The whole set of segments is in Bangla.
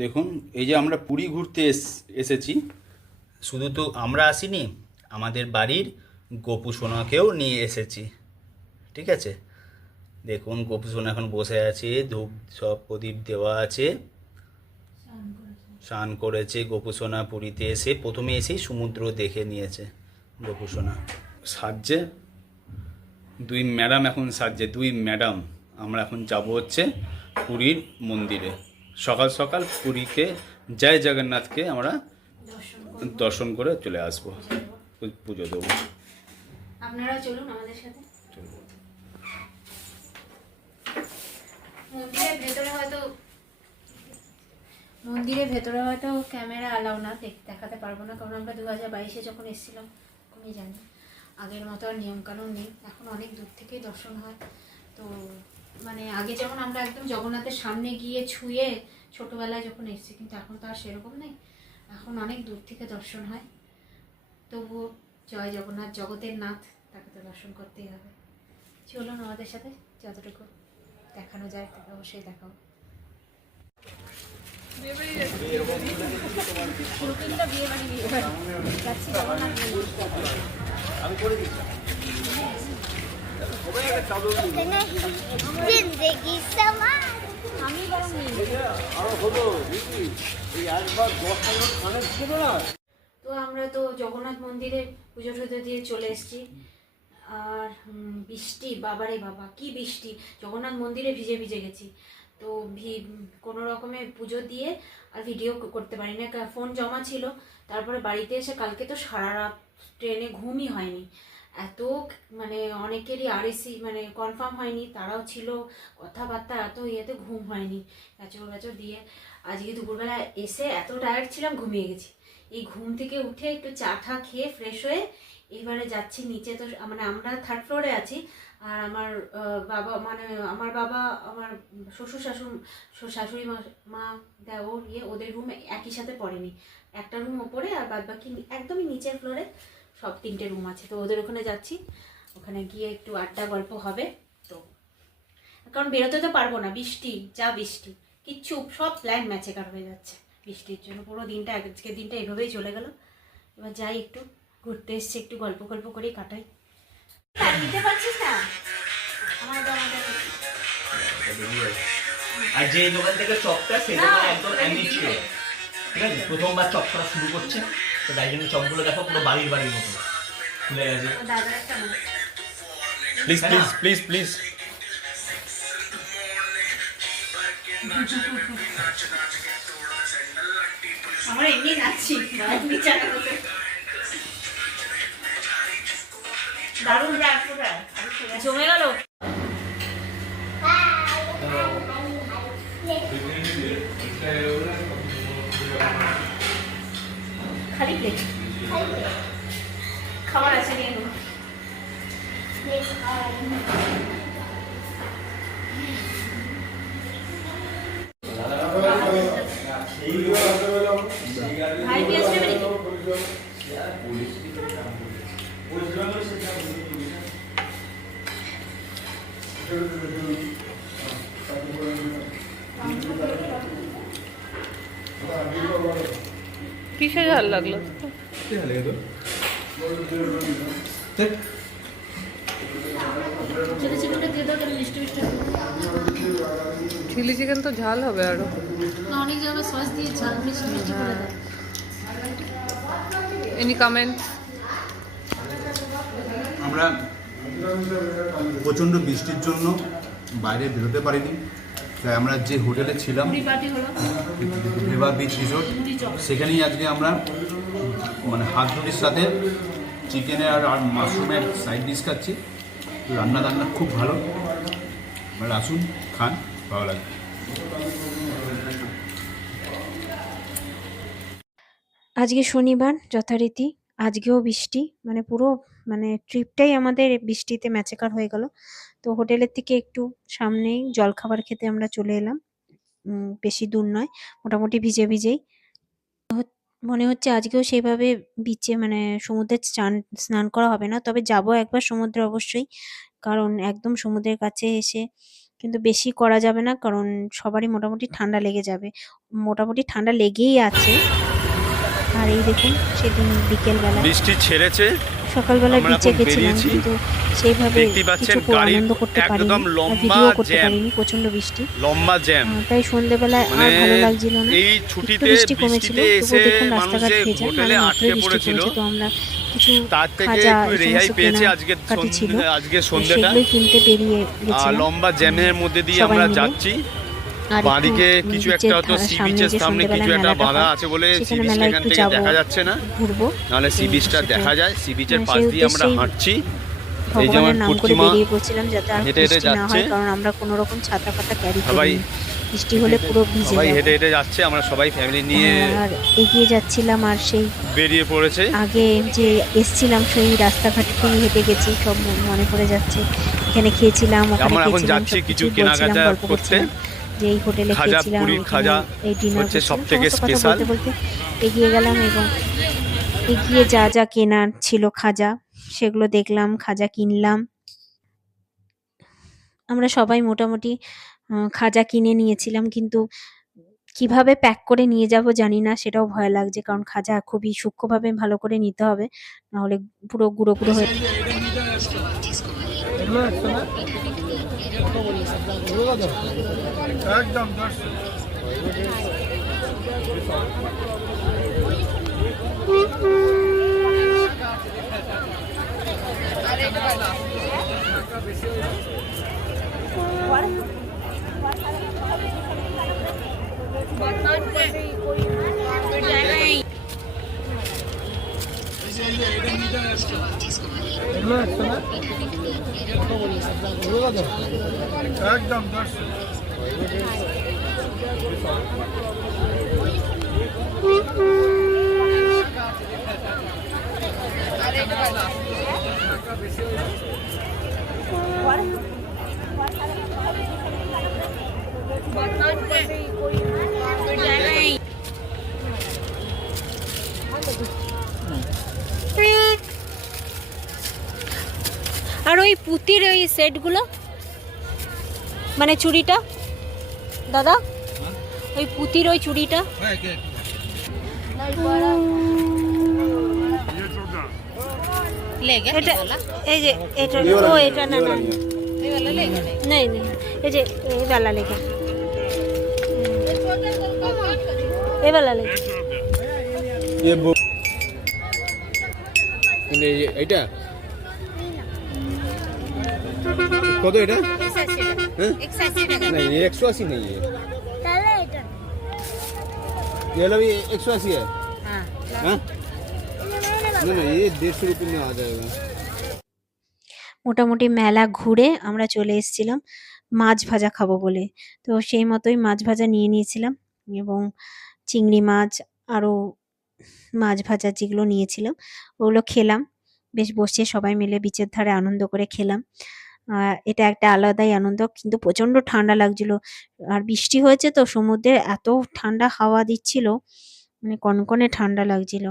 দেখুন, এই যে আমরা পুরী ঘুরতে এস- এসেছি। শুধু তো আমরা আসিনি, আমাদের বাড়ির গোপু সোনাকেও নিয়ে এসেছি। ঠিক আছে? দেখুন, গোপু সোনা এখন বসে আছে, ধূপ, সব প্রদীপ দেওয়া আছে। স্নান করেছে। গোপু সোনা পুরীতে এসে প্রথমে এসেই সমুদ্র দেখে নিয়েছে গোপু সোনা। সাজছে। দুই ম্যাডাম এখন সাজছে, দুই ম্যাডাম। আমরা এখন যাব হচ্ছে পুরীর মন্দিরে। সকাল সকাল পুরীকে, জয় জগন্নাথকে আমরা দর্শন করে চলে আসব। পুজো দেবো। আপনারাও চলুন আমাদের সাথে। মন্দিরের ভেতরে হয়তো, মন্দিরের ভেতরে হয়তো ক্যামেরা অ্যালাউ না দেখ- দেখাতে পারব না, কারণ আমরা দু হাজার বাইশে যখন এসেছিলাম তখনই জানি, আগের মতো আর নিয়মকানুন নেই। এখন অনেক দূর থেকেই দর্শন হয়। তো মানে আগে যেমন আমরা একদম জগন্নাথের সামনে গিয়ে ছুঁয়ে ছোটোবেলায় যখন এসেছি, কিন্তু এখন তো আর সেরকম নেই। এখন অনেক দূর থেকে দর্শন হয়। তবুও জয় জগন্নাথ, জগতের নাথ, তাকে তো দর্শন করতেই হবে। চলুন আমাদের সাথে যতটুকু দেখানো যায়, তাকে অবশ্যই দেখাবো পুরোপিনটা তো আমরা তো জগন্নাথ মন্দিরে পুজো টুজো দিয়ে চলে এসেছি। আর বৃষ্টি, বাবারে বাবা, কি বৃষ্টি। জগন্নাথ মন্দিরে ভিজে ভিজে গেছি। তো ভি, কোনো রকমে পুজো দিয়ে আর ভিডিও করতে পারি না। ফোন জমা ছিল। তারপরে বাড়িতে এসে কালকে তো সারা রাত ট্রেনে ঘুমই হয়নি। এত মানে অনেকেরই আরএসি মানে কনফার্ম হয়নি, তারাও ছিল, কথাবার্তা এত ইয়েতে ঘুম হয়নি গাচর গাচর দিয়ে। আজকে দুপুরবেলা এসে এত টায়ার্ড ছিলাম, ঘুমিয়ে গেছি। এই ঘুম থেকে উঠে একটু চা ঠা খেয়ে ফ্রেশ হয়ে এবারে যাচ্ছি নিচে তো মানে আমরা থার্ড ফ্লোরে আছি, আর আমার বাবা মানে আমার বাবা, আমার শ্বশুর শ্বশুর- শাশুড়ি মা দেওর ইয়ে ওদের রুম একই সাথে পড়েনি। একটা রুম ওপরে আর বাদ বাকি একদমই নিচের ফ্লোরে সব তিনটে রুম আছে। তো ওদের ওখানে যাচ্ছি। ওখানে গিয়ে একটু আড্ডা গল্প হবে। তো কারণ বেরোতে তো পারব না। বৃষ্টি যা বৃষ্টি। কিচ্ছু সব প্ল্যান ম্যাচে কার হয়ে যাচ্ছে বৃষ্টির জন্য। পুরো দিনটা আজকের দিনটা এভাবেই চলে গেল। এবার যাই একটু ঘুরতে এসছে একটু গল্প গল্প করেই কাটাই। আর নিতে পারছিস না? আমার আর যে দোকান থেকে চপটা সেই দোকানে একদম ঠিক আছে? প্রথমবার চপ করা শুরু করছে। তো তাই জন্য চপগুলো দেখো পুরো বাড়ির বাড়ির মতো। খুলে গেছে। প্লিজ প্লিজ প্লিজ প্লিজ আমরা এমনি নাচছি দারুণ রাগ জমে গেল। প্লেট খাবার আছে নিয়ে নেব ঝাল লাগল। চিলি চিকেন তো ঝাল হবে আরও। অনেক জায়গায় সস দিয়ে ঝাল মিষ্টি মিষ্টি করে দেয় এনি কমেন্ট আমরা প্রচণ্ড বৃষ্টির জন্য বাইরে বেরোতে পারিনি। তাই আমরা যে হোটেলে ছিলাম রেবা বিচ রিসোর্ট সেখানেই আজকে আমরা মানে হাত রুটির সাথে চিকেনের আর আর মাশরুমের সাইড ডিশ খাচ্ছি। রান্না টান্না খুব ভালো। আপনারা আসুন খান ভালো লাগবে। আজকে শনিবার যথারীতি। আজকেও বৃষ্টি মানে পুরো মানে ট্রিপটাই আমাদের বৃষ্টিতে ম্যাচেকার হয়ে গেল। তো হোটেলের থেকে একটু সামনেই জলখাবার খেতে আমরা চলে এলাম। বেশি দূর নয়, মোটামুটি ভিজে ভিজেই। মনে হচ্ছে আজকেও সেভাবে বিচে মানে সমুদ্রে চান স্নান করা হবে না, তবে যাব একবার সমুদ্রে অবশ্যই, কারণ একদম সমুদ্রের কাছে এসে কিন্তু বেশি করা যাবে না, কারণ সবারই মোটামুটি ঠান্ডা লেগে যাবে। মোটামুটি ঠান্ডা লেগেই আছে। আর এই দেখুন সেদিন বিকেলবেলা বৃষ্টি ছেড়েছে। সকালবেলা বিচে গেছিলাম কিন্তু সেইভাবে কিছু আনন্দ করতে পারিনি লম্বা ভিডিও করতে পারিনি প্রচণ্ড বৃষ্টি। লম্বা জ্যাম। তাই সন্ধ্যেবেলায় আর মানে ভালো লাগছিল না। এই ছুটিতে বৃষ্টি কমেছিল বৃষ্টিতে এসে দেখুন রাস্তাঘাট ভেজা হোটেলে মানে আটকে মাত্রই বৃষ্টি পড়েছিল। তো আমরা কিছু তার থেকে খাজা রেহাই পেয়েছে আজকে আজকে সন্ধ্যেটা। সেগুলোই কিনতে বেরিয়ে আর গেছিলাম। লম্বা জ্যামের মধ্যে দিয়ে আমরা যাচ্ছি। বাঁদিকে কিছু একটা হয়তো সি বিচের সামনে কিছু একটা বাধা আছে বলে সি বিচটা এখান থেকে দেখা যাচ্ছে না। নাহলে সি বিচটা দেখা যায় সি বিচের পাশ দিয়ে আমরা হাঁটছি। এই হেঁটে হেঁটে যাচ্ছে। কারণ আমরা কোনো রকম ছাতা ফাতা ক্যারি সবাই বৃষ্টি হলে পুরো ভিজে সবাই হেঁটে হেঁটে যাচ্ছে আমরা সবাই ফ্যামিলি নিয়ে আর এগিয়ে যাচ্ছিলাম আর সেই বেরিয়ে পড়েছে। আগে যে এসছিলাম সেই রাস্তাঘাট থেকে হেঁটে গেছি সব মনে পড়ে যাচ্ছে। এখানে খেয়েছিলাম আমরা এখন যাচ্ছি কিছু কেনাকাটা করতে। করছিলাম যে এই হোটেলে খেয়েছিলাম এই ডিনার হচ্ছে সবথেকে বলতে বলতে এগিয়ে গেলাম এবং এগিয়ে যা যা কেনার ছিল খাজা সেগুলো দেখলাম খাজা কিনলাম। আমরা সবাই মোটামুটি খাজা কিনে নিয়েছিলাম কিন্তু কীভাবে প্যাক করে নিয়ে যাব জানি না সেটাও ভয় লাগছে কারণ খাজা খুবই সূক্ষ্মভাবে ভালো করে নিতে হবে নাহলে পুরো গুঁড়ো গুঁড়ো হয়ে আর ওই পুঁতির ওই সেটগুলো মানে চুড়িটা দাদা ওই পুঁতির ওই চুড়িটা এটা এই যে এটা ও এটা না না नहीं नहीं এই যে এই वाला लेके এই वाला लेके এইটা কত এটা नहीं ये एक सौ अस्सी नहीं है তাহলে এটা ये वाला भी एक सौ अस्सी है हाँ? नहीं नहीं ये डेढ़ सौ रुपये में आ जाएगा মোটামুটি মেলা ঘুরে আমরা চলে এসেছিলাম মাছ ভাজা খাবো বলে তো সেই মতোই মাছ ভাজা নিয়ে নিয়েছিলাম এবং চিংড়ি মাছ আরও মাছ ভাজা যেগুলো নিয়েছিলাম ওগুলো খেলাম বেশ বসে সবাই মিলে বিচের ধারে আনন্দ করে খেলাম আহ, এটা একটা আলাদাই আনন্দ। কিন্তু প্রচণ্ড ঠান্ডা লাগছিল। আর বৃষ্টি হয়েছে তো সমুদ্রে এত ঠান্ডা হাওয়া দিচ্ছিল মানে কনকনে ঠান্ডা লাগছিল।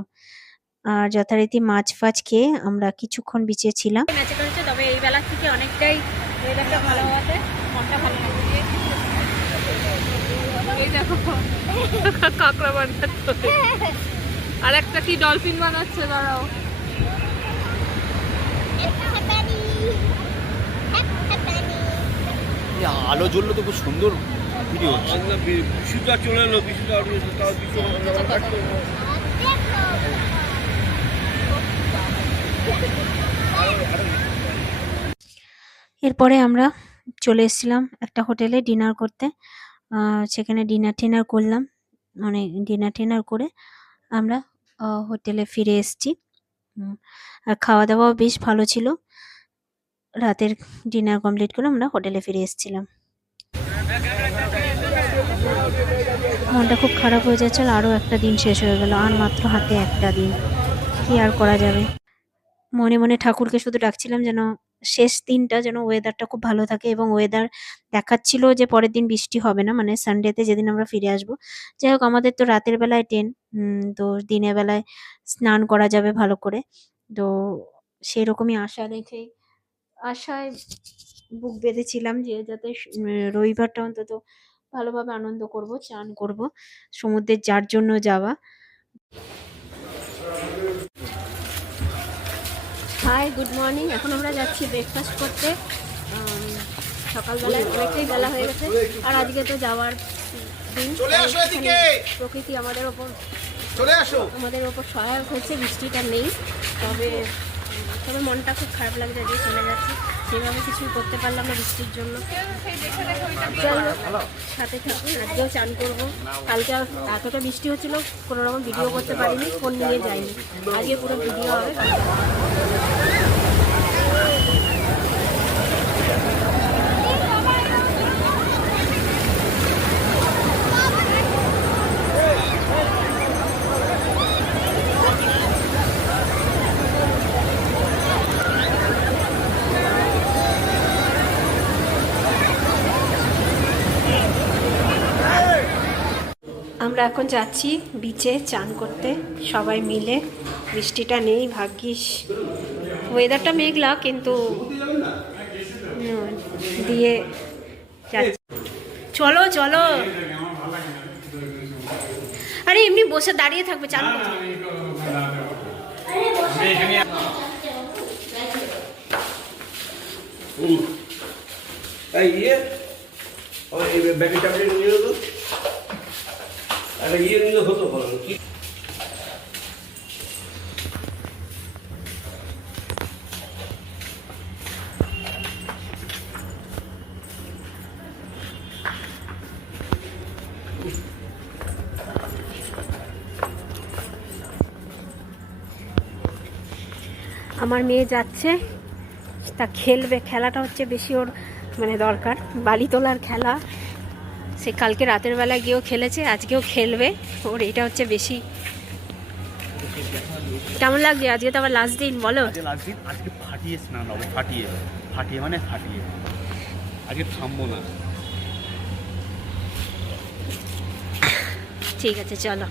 আর যথারীতি মাছ ফাছ খেয়ে আমরা কিছুক্ষণ বিচে ছিলাম। তবে এই বেলা থেকে অনেকটাই ভালো হওয়াতে মনটা ভালো লাগছে। এই দেখো কাঁকড়া বানাচ্ছে। আর একটা কি ডলফিন বানাচ্ছে দাঁড়াও। আলো জ্বললো তো খুব সুন্দর ভিডিও হচ্ছে। এরপরে আমরা চলে এসেছিলাম একটা হোটেলে ডিনার করতে। আহ, সেখানে ডিনার টিনার করলাম। মানে ডিনার টিনার করে আমরা আহ, হোটেলে ফিরে এসেছি। আর খাওয়া দাওয়াও বেশ ভালো ছিল। রাতের ডিনার কমপ্লিট করে আমরা হোটেলে ফিরে এসেছিলাম। মনটা খুব খারাপ হয়ে যাচ্ছে আরও একটা দিন শেষ হয়ে গেল, আর মাত্র হাতে একটা দিন। কি আর করা যাবে? মনে মনে ঠাকুরকে শুধু ডাকছিলাম যেন শেষ দিনটা যেন ওয়েদারটা খুব ভালো থাকে এবং ওয়েদার দেখাচ্ছিল যে পরের দিন বৃষ্টি হবে না মানে সানডেতে যেদিন আমরা ফিরে আসব। যাই হোক, আমাদের তো রাতের বেলায় ট্রেন তো দিনের বেলায় স্নান করা যাবে ভালো করে। তো সেরকমই আশা রেখেই আশায় বুক বেঁধেছিলাম যে যাতে রবিবারটা অন্তত ভালোভাবে আনন্দ করব চান করব সমুদ্রের যার জন্য যাওয়া। হাই গুড মর্নিং এখন আমরা যাচ্ছি ব্রেকফাস্ট করতে। সকালবেলায় অনেকটাই বেলা হয়ে গেছে। আর আজকে তো যাওয়ার দিন। প্রকৃতি আমাদের ওপর আমাদের ওপর সহায়ক হয়েছে বৃষ্টিটা নেই। তবে তবে মনটা খুব খারাপ লাগছে যে চলে যাচ্ছে। সেভাবে কিছু করতে পারলাম না বৃষ্টির জন্য। সাথে আজকেও চান করব। কালকে এতটা বৃষ্টি হচ্ছিল, কোনো রকম ভিডিও করতে পারিনি, ফোন নিয়ে যাইনি। আজকে পুরো ভিডিও হবে। আমরা এখন যাচ্ছি বিচে চান করতে। সবাই মিলে। বৃষ্টিটা নেই ভাগ্যিস। ওয়েদারটা মেঘলা কিন্তু দিয়ে যাচ্ছি। চলো চলো। আরে এমনি বসে দাঁড়িয়ে থাকবে চান করতে। এই ইয়ে। আমার এই ব্যাগে ট্যাবলেট নিয়ে হতো ইয়ে আমার মেয়ে যাচ্ছে, তা খেলবে, খেলাটা হচ্ছে বেশি ওর মানে দরকার, বালি তোলার খেলা। সে কালকে রাতের বেলা গিয়েও খেলেছে আজকেও খেলবে। ওর এটা হচ্ছে বেশি। কেমন লাগছে? আজকে তো আবার লাস্ট দিন বলো। আজকে লাস্ট দিন আজকে ফাটিয়ে স্নান হবে ফাটিয়ে। ফাটিয়ে মানে ফাটিয়ে। আজকে থামবো না। ঠিক আছে চলো।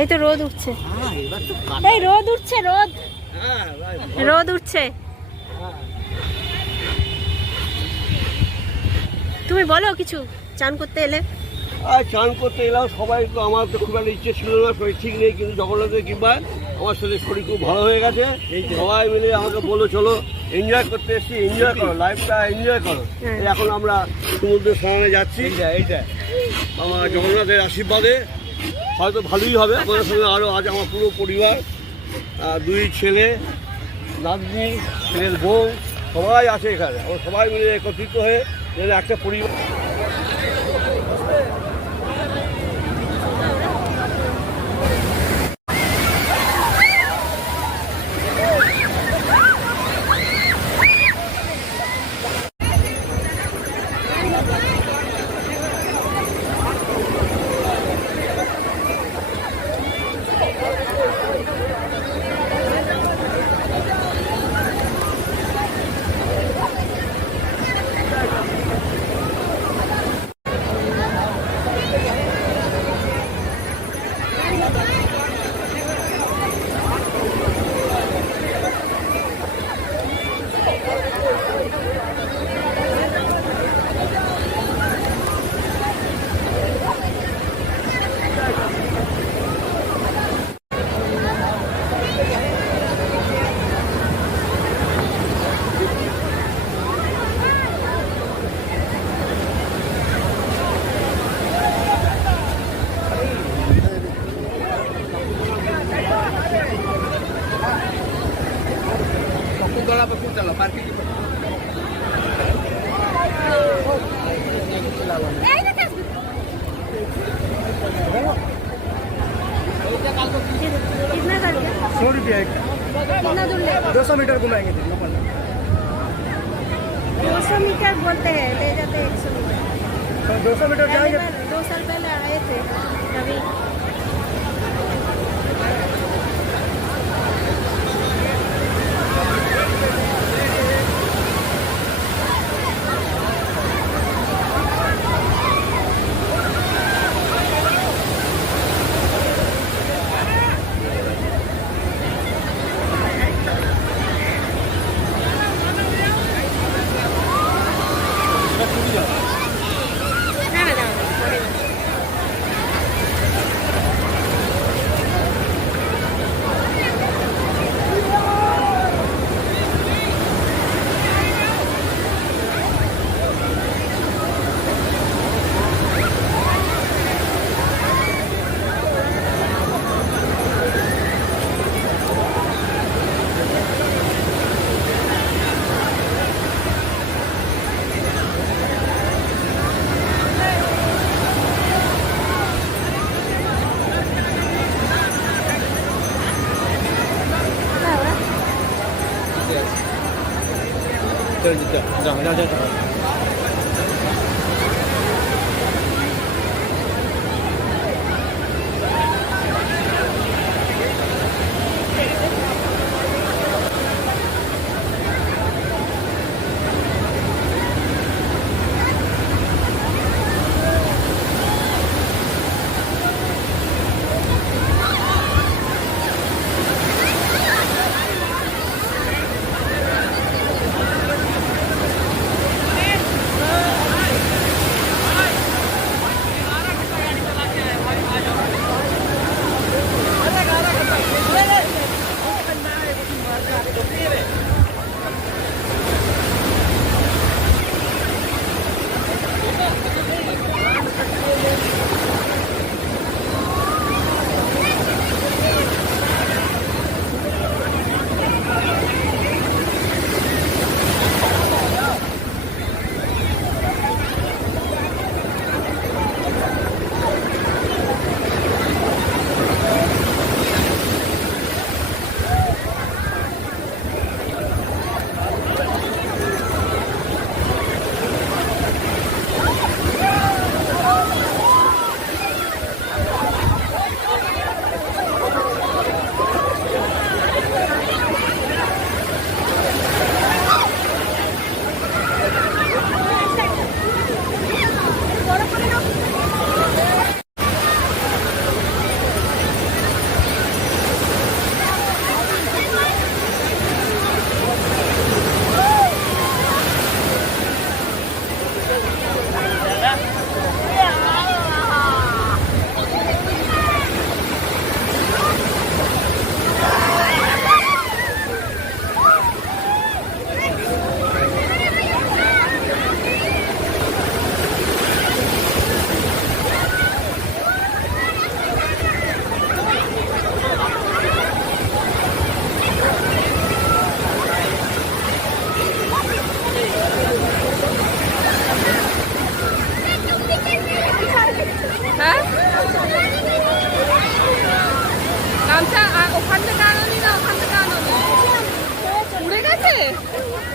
এই তো রোদ উঠছে। এই রোদ উঠছে, রোদ। রোদ উঠছে। তুমি বলো কিছু, চান করতে এলে। আর চান করতে এলাম সবাই তো আমার তো খুব একটা ইচ্ছে ছিল না শরীর ঠিক নেই কিন্তু জগন্নাথের কৃপায় আমার শরীর শরীর খুব ভালো হয়ে গেছে। সবাই মিলে আমাকে বলল চলো এনজয় করতে এসছি এনজয় করো লাইফটা এনজয় করো। হ্যাঁ। এখন আমরা সমুদ্র স্নানে যাচ্ছি। এইটা আমার জগন্নাথের আশীর্বাদে হয়তো ভালোই হবে আমাদের সঙ্গে আরও আজ আমার পুরো পরিবার দুই ছেলে নাতনি ছেলের বউ সবাই আছে এখানে। আমরা সবাই মিলে একত্রিত হয়ে একটা পরিবার तळापासून चला पार्किंग सौ रुपया एक। दो सौ मीटर घुमाएँगे दो सौ मीटर बोलते हैं ले जाते हैं एक सौ मीटर। तो दो सौ मीटर दो साल पहले आए थे कभी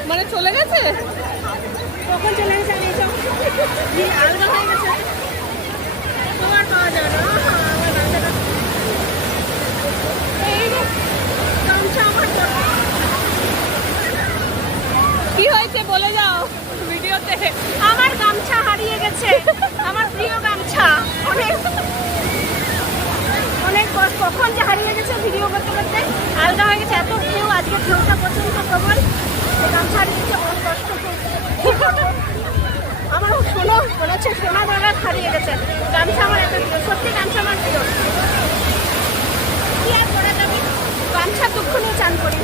মানে চলে গেছে? কখন চলে গেছে আমি আলগা হয়ে গেছে। তোমার পাওয়া যাবে না। কি হয়েছে বলে যাও ভিডিওতে? আমার গামছা হারিয়ে গেছে। আমার প্রিয় গামছা। অনেক। কখন যে হারিয়ে গেছে ভিডিও করতে করতে আলগা হয়ে গেছে, এত ঢেউ আজকে ঢেউটা পছন্দ প্রবল গামছা হারিয়ে গেছে কষ্ট? আমার শোনো মনে হচ্ছে সোনা দাদা হারিয়ে গেছে। গামছা আমার এত প্রিয়, সত্যি গামছা আমার প্রিয়। কি আর করা যাবে? গামছা দুঃখ নিয়ে চান করি।